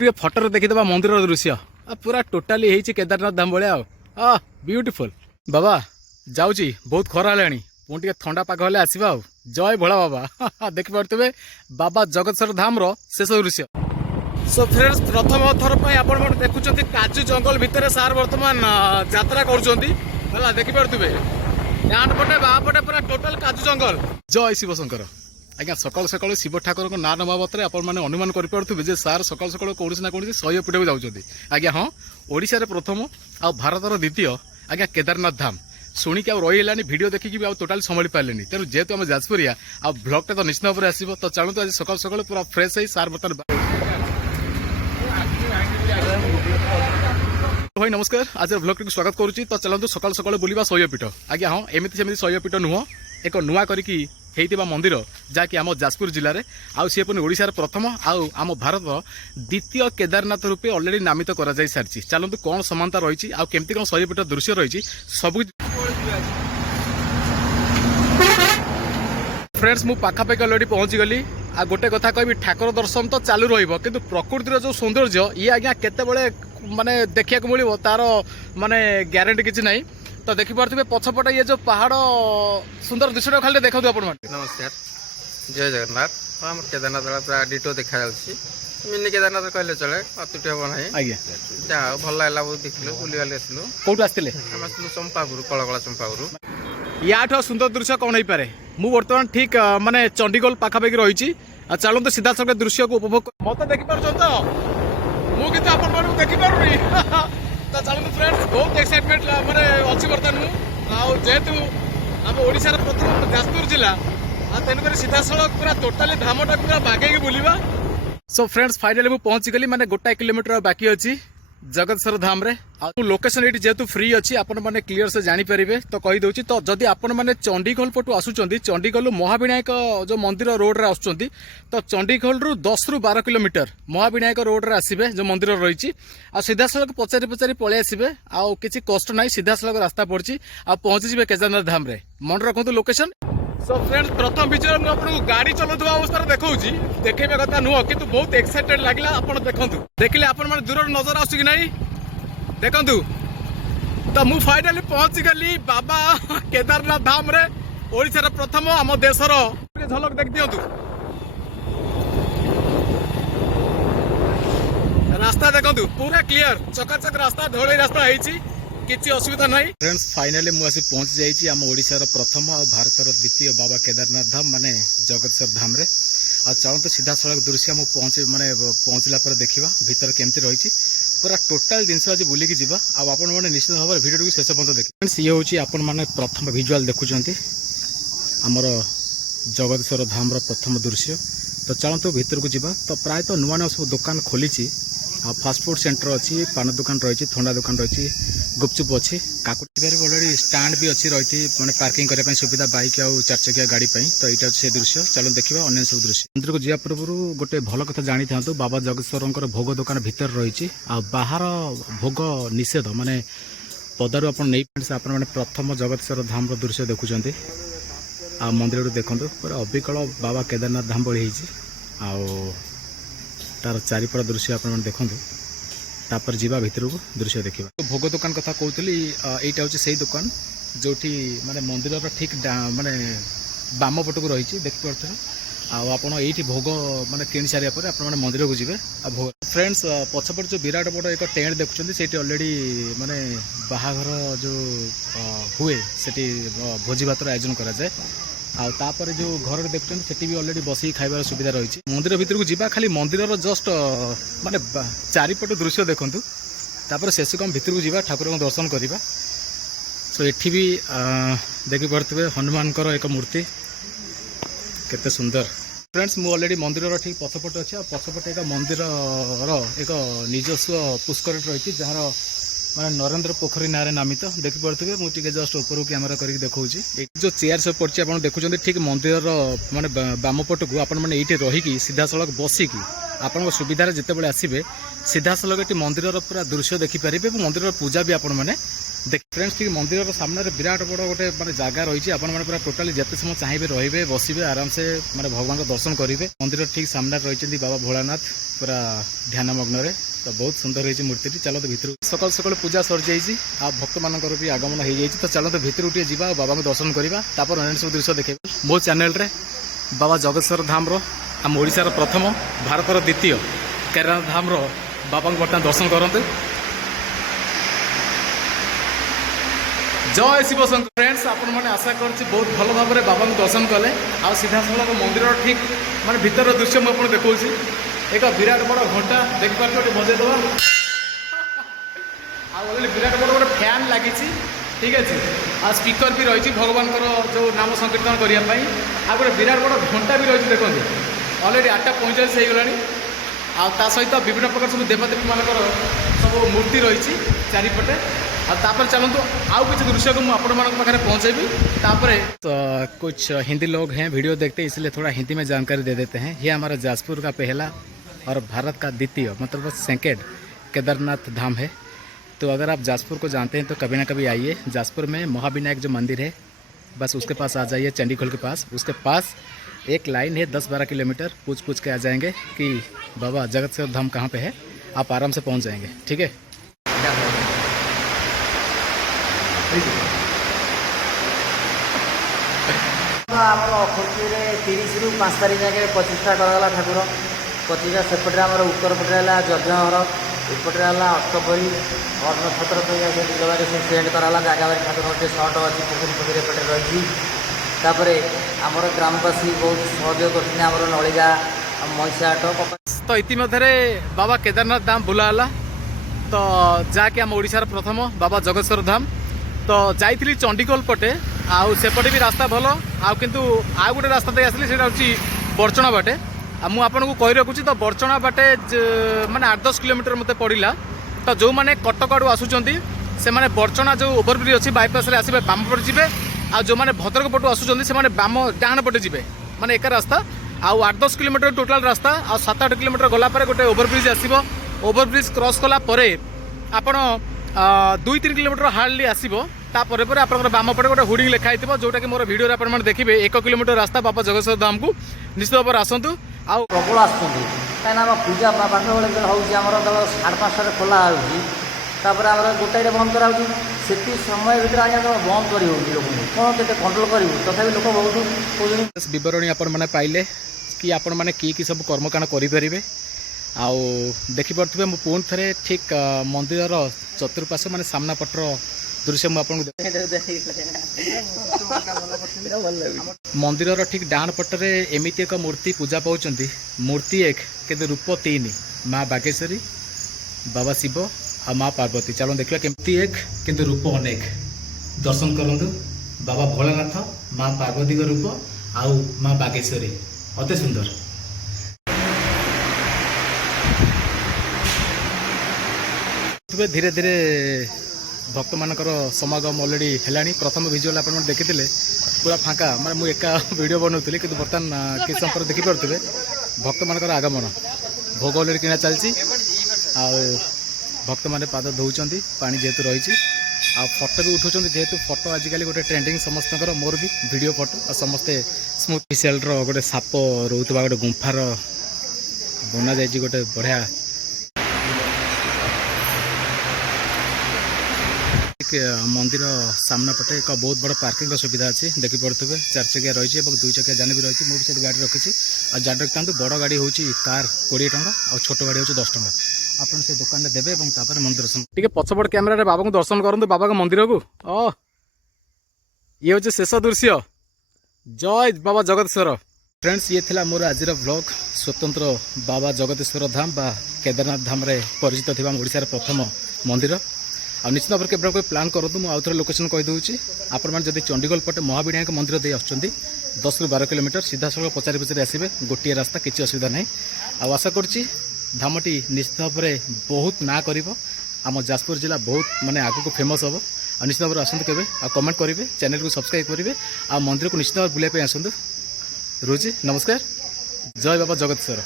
फटो देखीदे मंदिर दृश्य पूरा टोटाली होती केदारनाथ धाम भाया ब्यूटीफुल बाबा जाऊँगी बहुत खरा है पुणी थंडा पाग हेल्ले आसवा जय भोला बाबा देखिपे बाबा जगतसर धाम शेष दृश्य। सो फ्रेंड्स प्रथम थर पर आप देखुं काजू जंगल भितर सार बर्तमान यात्रा कर देखिपे डाण पटे बा पटे पूरा टोटाल काजू जंगल। जय शिव शंकर आज्ञा सकाल सकाल शिव ठाकुर को ना नवा मत अनुमान करेंगे सार सकाल सकाल कौन ना कौन शैवपीठ को जाऊँच आज्ञा हाँ ओडिशा प्रथम आ भारतर द्वितीय आज्ञा केदारनाथ धाम शुणिक रही भिडियो देखिकी टोटाल संभाली पारे तेणु जेहेतु आम जाजपुरिया आ ब्लॉगटा तो निश्चित भाव में आसो तो चलते आज सकाल सकाल पूरा फ्रेश है सार बर्तमान भाई नमस्कार आज ब्लॉग टी स्वागत करुच्ची तो चलते सकाल सकाल बुलवा शैवपीठ आज्ञा हाँ एमती सेमती शैवपीठ नुह एक नुआ करके मंदिर जहाँकि आम जाजपुर जिले में आउ सी पुणी ओडिशार प्रथम आम भारत द्वितीय केदारनाथ रूपे अलरेडी नामित कर सारी चलते कौन समानता रही आमती कौन शैवपीठ दृश्य रही सब फ्रेंड्स मु पाखापाखि अलरेडी पहुँची गली आ गोटे कथा कहबी ठाकुर दर्शन तो चालू रहिबो किंतु प्रकृतिर जो सौंदर्य ये आज्ञा केतेबेले माने देखिया को मिलिबो तार माने ग्यारंटी किछि नाही तो देखि पारथिबे पछपटा ये जो पहाड़ सुंदर दृश्य खाली देखौ आपण माने। नमस्कार जय जगन्नाथ हम केदारनाथ पूरा डिटो देखा जाउछि मिनी केदारनाथ कहले चले अतुटी हो नाही आज्ञा जा भल लागला बहुत देखिलो बुली वाले आसलो कोठु आस्तिले हम आसलो चंपापुर कळकळा चंपापुर याठो सुंदर दृश्य कौन हो पारे मु वर्तमान ठीक माने चंडीगढ़ पाखापाखि रही चलते सीधा सड़क दृश्य को उपभोग मत देखी पार तो मुझे आप देखी पारे तो चलते फ्रेंड्स बहुत एक्साइटमेंट माने अच्छी बर्तमान जेहेतु आम ओडिशार प्रथम जाजपुर जिला तेणुक सीधा सड़क पूरा टोटाली धामटा पूरा बागेकी बुलवा। सो फ्रेंड्स फाइनली मुझे पहुंची गली माने गोटाए किलोमीटर बाकी अच्छी जगतसर धाम रे लोकेशन ये जेहेतु फ्री अच्छी आपण मैंने क्लीयर से जानीपारे तो कहीदे तो जदि आपण मैंने चंडीगढ़ पटू आसुँच चंडीगढ़ महाविनायक जो मंदिर रोड रे आसुँच तो चंडीगढ़ रु 10 ରୁ 12 किलोमीटर महाविनायक रोड रे आसबे जो मंदिर रही सीधा सड़क पचारि पचारि पलि आसबे आउ किसी कष्ट ना सीधा सड़क रास्ता पड़ी आ पहुंची जाए केदारनाथ धाम रे मन रखु लोकेशन। सो फ्रेंड्स प्रथम विजय मुझे आपको गाड़ी चलाउवा अवस्था देखा देखा कथा नुह कि बहुत एक्साइटेड लगे आप देखु देखिले आपण मैंने दूर नजर आसु कि नहीं देखु तो मु फाइनाली पहुंची गली बाबा केदारनाथ धाम रे ओडिशार प्रथम आम देशर झलक देख दिंतु रास्ता देखु पूरा क्लियर चकाचक रास्ता ढोली रास्ता है किसी असुविधा नहीं। फ्रेंड्स फाइनाली मुझे पहुंच जाइए आम ओडिशार प्रथम और भारतर द्वितीय बाबा केदारनाथ धाम माने जगतसर धाम रे आ चलते सीधा सड़क दृश्य मुझे पहुँचे माने पहुँचला पर देखा भीतर केमती रही पूरा टोटाल जिनस आज बुलिकी जीवा आप निश्चित भाव में भिडियो शेष पर्यटन देखिए। फ्रेंड्स ये हूँ आपण मैंने प्रथम विजुआल देखुंत आमर जगतसर धाम प्रथम दृश्य तो चलतु भीतर को जीवा तो प्रायतः नुआ नुआ सब दुकान खोली फास्टफुड सेंटर अच्छी पान दुकान रही ठंडा दुकान रही गुपचुप अच्छी काकुटी अलरेडी स्टाण्ड भी अच्छी रही मैंने पार्किंग करने सुविधा बाइक आउ चार चकिया गाड़ी तो यहाँ से दृश्य चलो देखा अन्य सब दृश्य। मंदिर को जा पूर्व गोटे भल कथा जानी था बाबा जगतसर भोग दुकान भितर रही बाहर भोग निषेध माने पदारू आपने प्रथम जगतसर धाम दृश्य देखुं आ मंदिर देखु पूरा अविकल बाबा केदारनाथ धाम भली तार चारिपट दृश्य आप देखु तापर जीवा भितर को दृश्य देखा। तो भोग दुकान कथा कहती यहाँ हूँ से दुकान जो माने मंदिर ठीक माने बाम पट को रही देखिपे आप भोग माने किणी सारापर आप मंदिर को जी भोग। फ्रेंड्स पछपट जो विराट बड़ एक टेंट देखुं से अलरेडी माने बाहाघर जो हुए से भोजी भातर आयोजन कराए आपर जो घर देखते सेठी भी अलरेडी बस खाइबार सुविधा रही मंदिर भीतर को जीवा खाली मंदिर जस्ट माने चारिपट दृश्य देखु तापर शेष कम भीतर को जीवा ठाकुर को दर्शन करवा। सो एठी भी देखि पारथिबे हनुमान एक मूर्ति केते सुंदर। फ्रेंड्स मु अलरेडी मंदिर ठीक पछपट अच्छे पछपट एक मंदिर एक निजस्व पुष्कर रही जार माने नरेंद्र पोखरी ना नामित देखि पारथिबे मुझे जस्ट ऊपर कैमेरा करके देखा जो चेयर सब पड़ी आप देखुं ठीक मंदिर माने बामपट को आपण मैंने ये रहीकि सीधा सड़क बसिकी आपण सुविधा जिते बड़े आसबे सीधा सड़क ये मंदिर पूरा दृश्य देखिपारे मंदिर पूजा भी आपण मैंने फ्रेंड्स ठीक मंदिर सामने विराट बड़ गोटे माने जगह रही आपने पूरा टोटाली जिते समय चाहिए रही बसवे आराम से माने भगवान को दर्शन करेंगे मंदिर ठीक सामने रही बाबा भोलानाथ पूरा ध्यान मग्न तो बहुत सुंदर होती मूर्ति चलो तो भितर सकाल सकाल पूजा सरी जाइए आ भक्त मान भी आगमन हो जाए तो चलो तो भितर टे जा बाबा को दर्शन करवा अन्य सब दृश्य देखे मो चैनल रे बाबा जगतेश्वर धाम आम ओडिशार प्रथम भारतर द्वितीय केदारनाथ धाम बाबा को बर्तमान दर्शन करते जय शिव शंकर फ्रेंड्स आपण मैंने आशा करछि बहुत भल भाव में बाबा को दर्शन कले आ सीधा सड़क मंदिर ठीक माने भीतर दृश्य मुझे देखा एक विराट बड़ घंटा देखिए बजे दवा ऑलरेडी विराट बड़ गोटे फैन लगी ठीक अच्छे आ स्पीकर भी रही भगवान जो नाम संकीर्तन करने आ गोटे विराट बड़ घंटा भी रही देखते ऑलरेडी 8:45 हो गलानी आ सहित विभिन्न प्रकार सब देवदेवी मानकर सब मूर्ति रही चारिपटे तापर चलतु आउ कुछ दृश्य को मुझे पहुँचेबी तापर तो कुछ हिंदी लोग हैं वीडियो देखते हैं इसलिए थोड़ा हिंदी में जानकारी दे देते हैं। ये हमारा जाजपुर का पहला और भारत का द्वितीय मतलब सेकेंड केदारनाथ धाम है। तो अगर आप जाजपुर को जानते हैं तो कभी ना कभी आइए। जाजपुर में महाविनायक जो मंदिर है बस उसके पास आ जाइए, चंडीखोल के पास। उसके पास एक लाइन है 10-12 किलोमीटर, पूछ के आ जाएंगे कि बाबा जगतेश्वर धाम कहाँ पे है, आप आराम से पहुँच जाएंगे। ठीक है। खुर्ची 30 ରୁ 5 तारीख जाके प्रतिष्ठा कराला ठाकुर। प्रतिष्ठा सेपटे आम उत्तर पटे है यज्ञर, एपटे है अष्टपरी अन्न छत्र जगह से सेंड कराला जगह ठाकुर गोटे सर्ट अच्छी पोखरी एपटे रही। तापर आमर ग्रामवासी बहुत सहयोग कर नलिगा महिषाट तो इतिमध्य बाबा केदारनाथ धाम बुलाला तो जाके आम ओडिशार प्रथम बाबा जगतेश्वर धाम तो जाइली चंडीगोल पटे आउ सेपटे भी रास्ता भल आउ किंतु आउ गोटे रास्ता दे आसली से बरचणा बाटे आ मु आपन को कहि रखुची तो बरचणा बाटे माने 8-10 किलोमीटर मते पड़िला। तो जो माने कटक आडू आसुचंती से माने बरचणा जो ओवरब्रिज अछि बाईपास रे आसीबे बाम पटे जिबे आ जो माने भद्रक पटू आसुचंती से माने बाम डाहाण पटे जिबे माने एक रास्ता आउ 8-10 किलोमीटर टोटाल रास्ता आ 7-8 किलोमीटर गला परे गोटे ओवरब्रिज आसीबो। ओवरब्रिज क्रॉस कला परे आपण 2-3 किलोमीटर हार्डली आसीबो तापर पर आपन बाम पटे गोटे होर्डिंग लिखाई थो जोटा कि मोर वीडियो आपण देखिए 1 किलोमीटर रास्ता बाबा जगतेश्वर धाम को निश्चित भाव आसतु आ प्रबल आसुँच कहीं पूजा 5 बेले हूँ 5:30 खोला होपर आम गोटाई बंद कराऊँ से समय भर आज बंद कर कौन के कंट्रोल करूँ तथा लोक बहुत बरणी आपण मैंने पाइले कि आपण मैंने कि सब कर्मकांड करें आउ देखिपे मु पुणी थे ठीक मंदिर चतुर्पार्श्व माने सामना पटर दृश्य मंदिर ठीक डाण पटरे एमती एक मूर्ति पूजा पाँच मूर्ति एक किंतु रूप 3 माँ बागेश्वरी बाबा शिव आ माँ पार्वती। चलो देखिए केमती एक किंतु रूप अनेक दर्शन करंतु बाबा भोलानाथ माँ पार्वती का रूप आउ माँ बागेश्वरी अति सुंदर। धीरे धीरे भक्त मानकर समागम ऑलरेडी है। प्रथम विजुअल आप देखी पूरा फाँका मैं मुझे एका वीडियो बनाऊली कि बर्तमान किस समय देखिपे भक्त मानकर आगमन भोग ऑलरेडी किना चलती भक्त मैंने पाद धोचन पानी जेहेतु रही फोटो भी उठाऊँ जेहेतु फोटो आजिकल गोटे ट्रेंडिंग समस्त मोर भी वीडियो फोटो आ समस्ते स्मूथ पिसेल गोटे साप रोकवा गोटे गुंफार बना जाए गोटे बढ़िया मंदिर सामना पटे एक बहुत बड़ा पार्किंग सुविधा अच्छी देखी पड़े 4 चकिया रही है 2 चकिया जान भी रही मुझे गाड़ी रखी और जान रखता बड़ गाड़ी हूँ कार 20 टंका और छोट गाड़ी हूँ 10 टंका आप से दुकान में देवे मंदिर दर्शन टे पछपट कैमेरा बाबा को दर्शन करूँ बाबा का मंदिर को ये हूँ शेष दृश्य। जय बाबा जगतेश्वर। फ्रेंड्स ये थिला मोर आज व्लॉग स्वतंत्र बाबा जगतेश्वर धाम बा केदारनाथ धाम रे परिचित थिबा ओडिशार प्रथम मंदिर आ निश्चित भाव में कोई प्लां करूँ मुझे आउ थे लोकेशन कहीदे आपण जब चंडीगोल पटे महाविनायक मंदिर दे आसुँच 10 ରୁ 12 किलोमीटर सीधा सड़क पचारि पचारि आसबे गोटे रास्ता किसी असुविधा नहीं आशा करुँची धामटी निश्चित भाव में बहुत ना कर आम जाजपुर जिला बहुत माने आग को फेमस हम आ निश्चित भाव आसतु केवे आ कमेंट करेंगे चैनल को सब्सक्राइब करेंगे आ मंदिर को निश्चित भाव बुलाइए आसतु रोजी नमस्कार। जय बाबा जगतेश्वर।